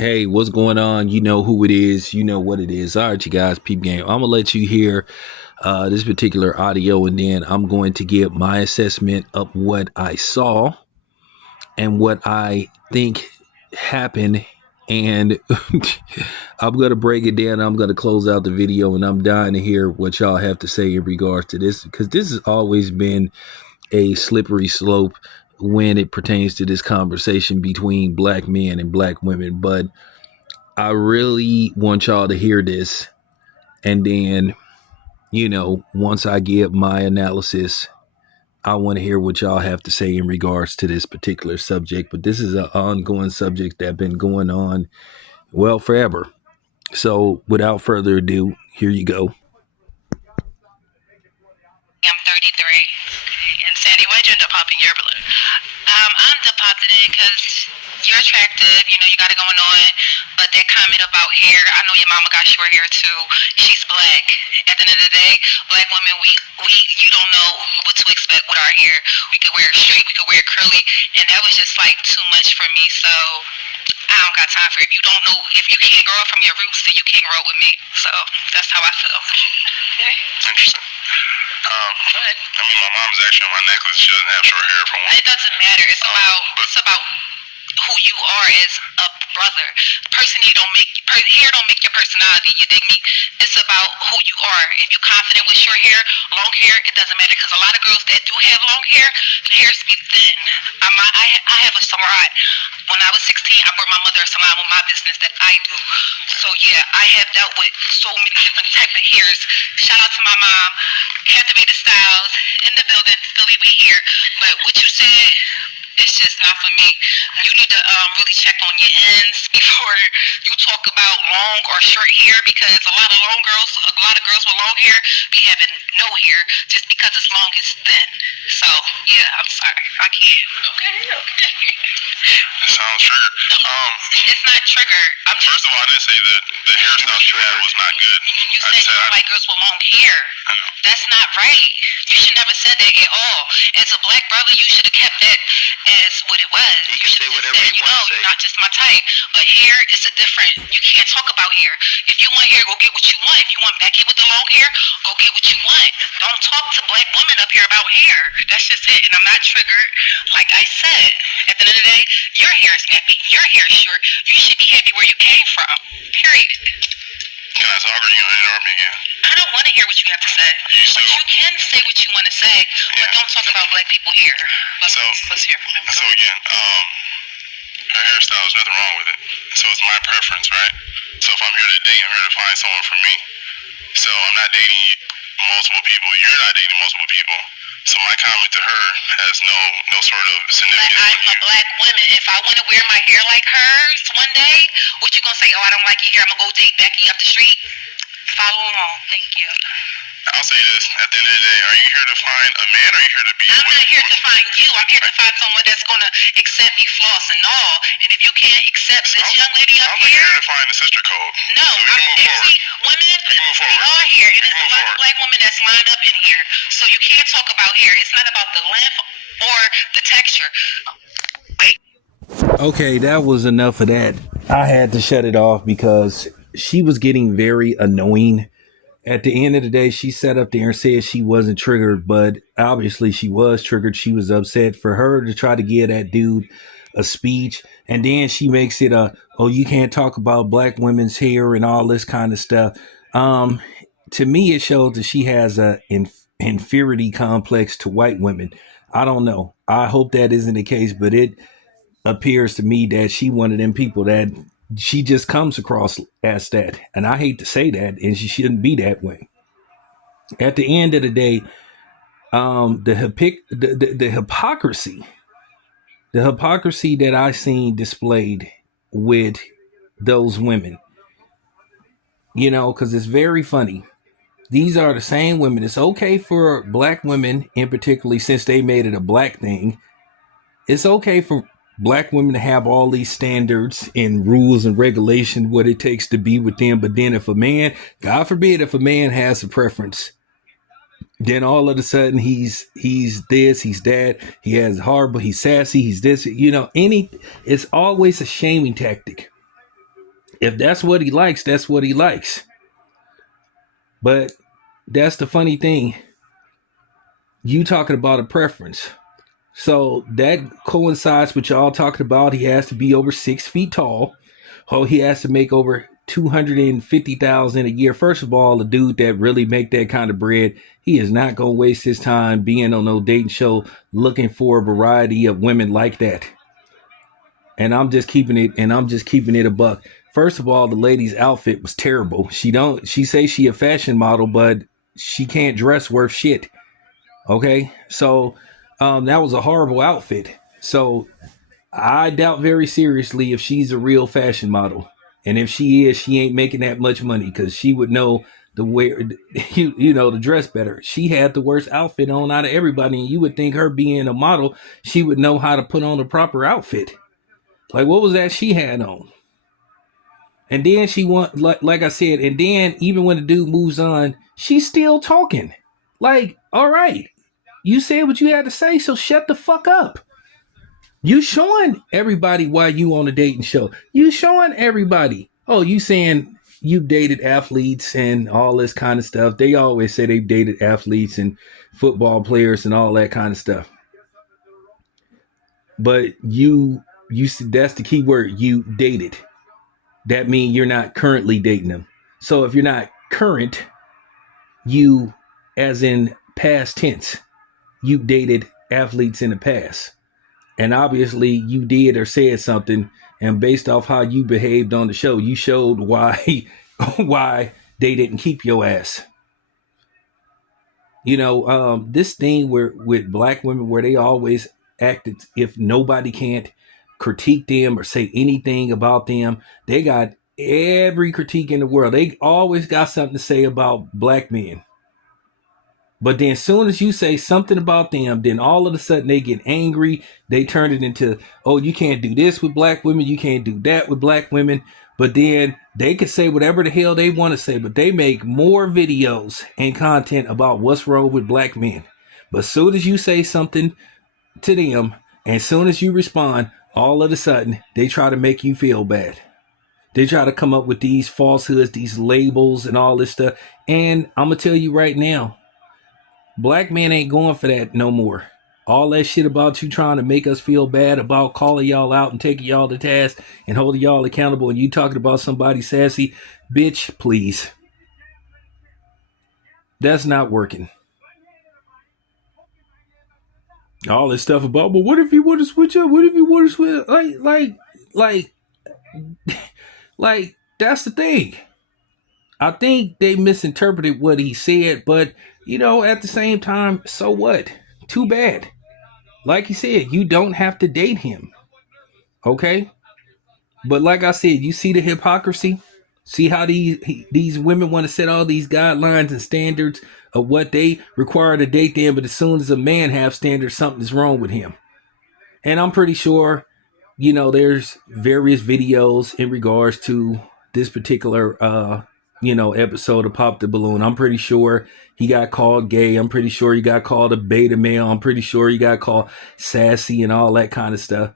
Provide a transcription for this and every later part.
Hey, what's going on? You know who it is. You know what it is. All right, you guys, peep game. I'm gonna let you hear this particular audio, and then I'm going to give my assessment of what I saw and what I think happened. And I'm gonna break it down. I'm gonna close out the video, and I'm dying to hear what y'all have to say in regards to this, because this has always been a slippery slope when it pertains to this conversation between black men and black women. But I really want y'all to hear this. And then, once I give my analysis, I want to hear what y'all have to say in regards to this particular subject. But this is an ongoing subject that's been going on, well, forever. So without further ado, here you go. I'm 33. And Sandy, why'd you end up popping your balloon? I ended up popping it because you're attractive, you got it going on. But that comment about hair, I know your mama got short hair too. She's black. At the end of the day, black women, you don't know what to expect with our hair. We could wear it straight, we could wear it curly, and that was just like too much for me. So I don't got time for it. If you don't know, if you can't grow up from your roots, then you can't grow up with me. So that's how I feel. Okay. Interesting. Go ahead. I mean, my mom's actually on my necklace. She doesn't have short hair for one. It doesn't matter. It's about who you are as a brother. Hair don't make your personality. You dig me? It's about who you are. If you're confident with short hair, long hair, it doesn't matter. Because a lot of girls that do have long hair, hairs be thin. I have a salon. When I was 16, I brought my mother a salon with my business that I do. So yeah, I have dealt with so many different type of hairs. Shout out to my mom. Captivated Styles in the building. Philly, we here. But what you said, it's just not for me. You need to really check on your ends before you talk about long or short hair, because a lot of girls with long hair be having no hair just because it's long is thin. So yeah, I'm sorry, I can't. Okay. Sounds triggered. It's not triggered. First of all, I didn't say that the hairstyle she had was not good. You said you don't like girls with long hair. That's not right. You should never said that at all. As a black brother, you should have kept that as what it was. He can say whatever he wants to say. You're not just my type. But hair is a different. You can't talk about hair. If you want hair, go get what you want. If you want Becky with the long hair, go get what you want. Don't talk to black women up here about hair. That's just it. And I'm not triggered. Like I said, at the end of the day, your hair is nappy. Your hair is short. You should be happy where you came from. Period. Can I talk, or are you going to interrupt me again? I don't want to hear what you have to say. But you can say what you want to say, but don't talk about black people here. Let's hear from him. So again, her hairstyle, there's nothing wrong with it. So it's my preference, right? So if I'm here to date, I'm here to find someone for me. So I'm not dating multiple people. You're not dating multiple people. So my comment to her has no sort of significance. But I'm a black woman. If I want to wear my hair like hers one day, what you gonna say? Oh, I don't like your hair. I'm gonna go date Becky up the street. Follow along. Thank you. I'll say this. At the end of the day, are you here to find a man, or are you here to be? I'm not here to find you. I'm here to find someone that's gonna accept me, floss and all. And if you can't accept this young lady up here, I'm here to find the sister code. No, so we can move forward. Women, we can move forward. We are here. It is a lot of black women that's lined up in here. So you can't talk about hair. It's not about the length or the texture. Okay, that was enough of that. I had to shut it off because she was getting very annoying. At the end of the day, she sat up there and said she wasn't triggered, but obviously she was triggered. She was upset for her to try to give that dude a speech. And then she makes it oh, you can't talk about black women's hair and all this kind of stuff. To me, it shows that she has a inferiority complex to white women. I don't know. I hope that isn't the case, but it appears to me that she one of them people that she just comes across as that. And I hate to say that, and she shouldn't be that way. At the end of the day, the hypocrisy that I seen displayed with those women, because it's very funny. These are the same women. It's okay for black women, in particularly since they made it a black thing. It's okay for black women to have all these standards and rules and regulations, what it takes to be with them. But then if a man, God forbid, if a man has a preference, then all of a sudden he's this, he's that, he has horrible, he's sassy, he's this, it's always a shaming tactic. If that's what he likes, that's what he likes. But that's the funny thing. You talking about a preference. So that coincides with y'all talking about he has to be over 6 feet tall. Oh, he has to make over 250,000 a year. First of all, the dude that really make that kind of bread, he is not gonna waste his time being on no dating show looking for a variety of women like that. And I'm just keeping it a buck. First of all, the lady's outfit was terrible. She say she a fashion model, but she can't dress worth shit. Okay, so that was a horrible outfit. So I doubt very seriously if she's a real fashion model, and if she is, she ain't making that much money because she would know the way the dress better. She had the worst outfit on out of everybody, and you would think her being a model, she would know how to put on a proper outfit. Like, what was that she had on? And then she want like I said, and then even when the dude moves on, she's still talking. Like, all right, you said what you had to say, so shut the fuck up. You showing everybody why you on a dating show. You showing everybody. Oh, you saying you've dated athletes and all this kind of stuff. They always say they've dated athletes and football players and all that kind of stuff. But you that's the key word. You dated. That means you're not currently dating them. So if you're not current, you, as in past tense, you dated athletes in the past. And obviously you did or said something, and based off how you behaved on the show, you showed why why they didn't keep your ass. This thing where with black women where they always acted if nobody can't critique them or say anything about them, they got every critique in the world. They always got something to say about black men. But then as soon as you say something about them, then all of a sudden they get angry. They turn it into, oh, you can't do this with black women. You can't do that with black women. But then they can say whatever the hell they want to say, but they make more videos and content about what's wrong with black men. But as soon as you say something to them, and as soon as you respond, all of a sudden they try to make you feel bad. They try to come up with these falsehoods, these labels and all this stuff. And I'm going to tell you right now, black men ain't going for that no more. All that shit about you trying to make us feel bad about calling y'all out and taking y'all to task and holding y'all accountable, and you talking about somebody sassy, bitch, please. That's not working. All this stuff about, but what if you want to switch up? What if you want to switch up? Like, that's the thing. I think they misinterpreted what he said, but at the same time, so what? Too bad. Like he said, you don't have to date him. Okay? But like I said, you see the hypocrisy? See how these women want to set all these guidelines and standards of what they require to date them, but as soon as a man has standards, something's wrong with him. And I'm pretty sure, there's various videos in regards to this particular episode of Pop the Balloon. I'm pretty sure he got called gay. I'm pretty sure he got called a beta male. I'm pretty sure he got called sassy and all that kind of stuff.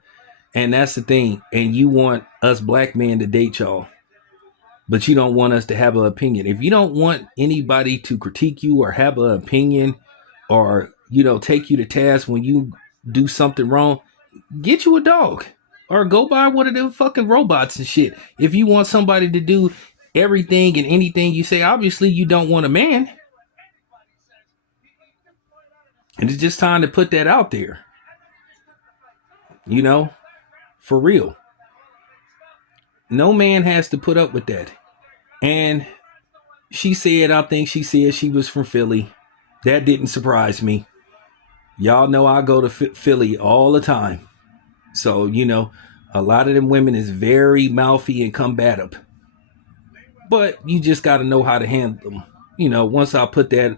And that's the thing. And you want us black men to date y'all, but you don't want us to have an opinion. If you don't want anybody to critique you or have an opinion or, take you to task when you do something wrong, get you a dog or go buy one of them fucking robots and shit. If you want somebody to do everything and anything you say, obviously you don't want a man. And it's just time to put that out there. For real. No man has to put up with that. And she said she was from Philly. That didn't surprise me. Y'all know I go to Philly all the time. So, a lot of them women is very mouthy and combative. But you just got to know how to handle them. Once I put that,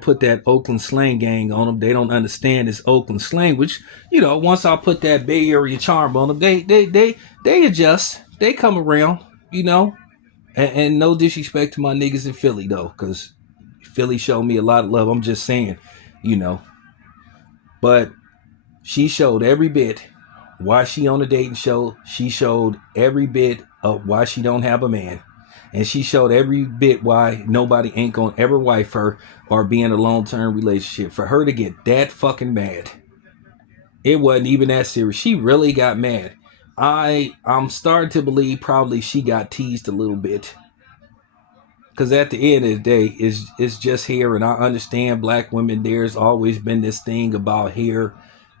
put that Oakland slang gang on them, they don't understand this Oakland slang, which, once I put that Bay Area charm on them, they adjust, they come around, and no disrespect to my niggas in Philly though, because Philly showed me a lot of love. I'm just saying, but she showed every bit Why she on a dating show? She showed every bit of why she don't have a man. And she showed every bit why nobody ain't gonna ever wife her or be in a long-term relationship. For her to get that fucking mad, it wasn't even that serious. She really got mad. I'm starting to believe probably she got teased a little bit. Because at the end of the day, it's just hair, and I understand black women. There's always been this thing about hair,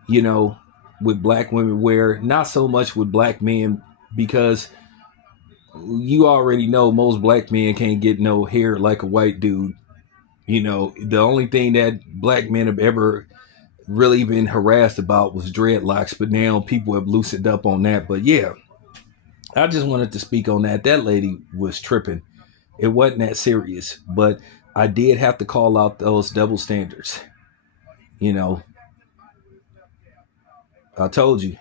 you know, with black women, where not so much with black men, because you already know most black men can't get no hair like a white dude. You know, the only thing that black men have ever really been harassed about was dreadlocks, but now people have loosened up on that. But yeah, I just wanted to speak on that. That lady was tripping. It wasn't that serious, but I did have to call out those double standards. You know, I told you,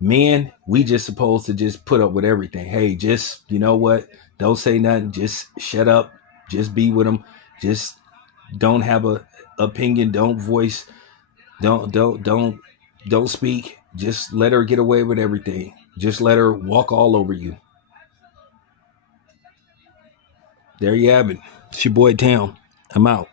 men, we just supposed to just put up with everything. Hey, just, you know what? Don't say nothing. Just shut up. Just be with them. Just don't have a opinion. Don't voice. Don't speak. Just let her get away with everything. Just let her walk all over you. There you have it. It's your boy Town. I'm out.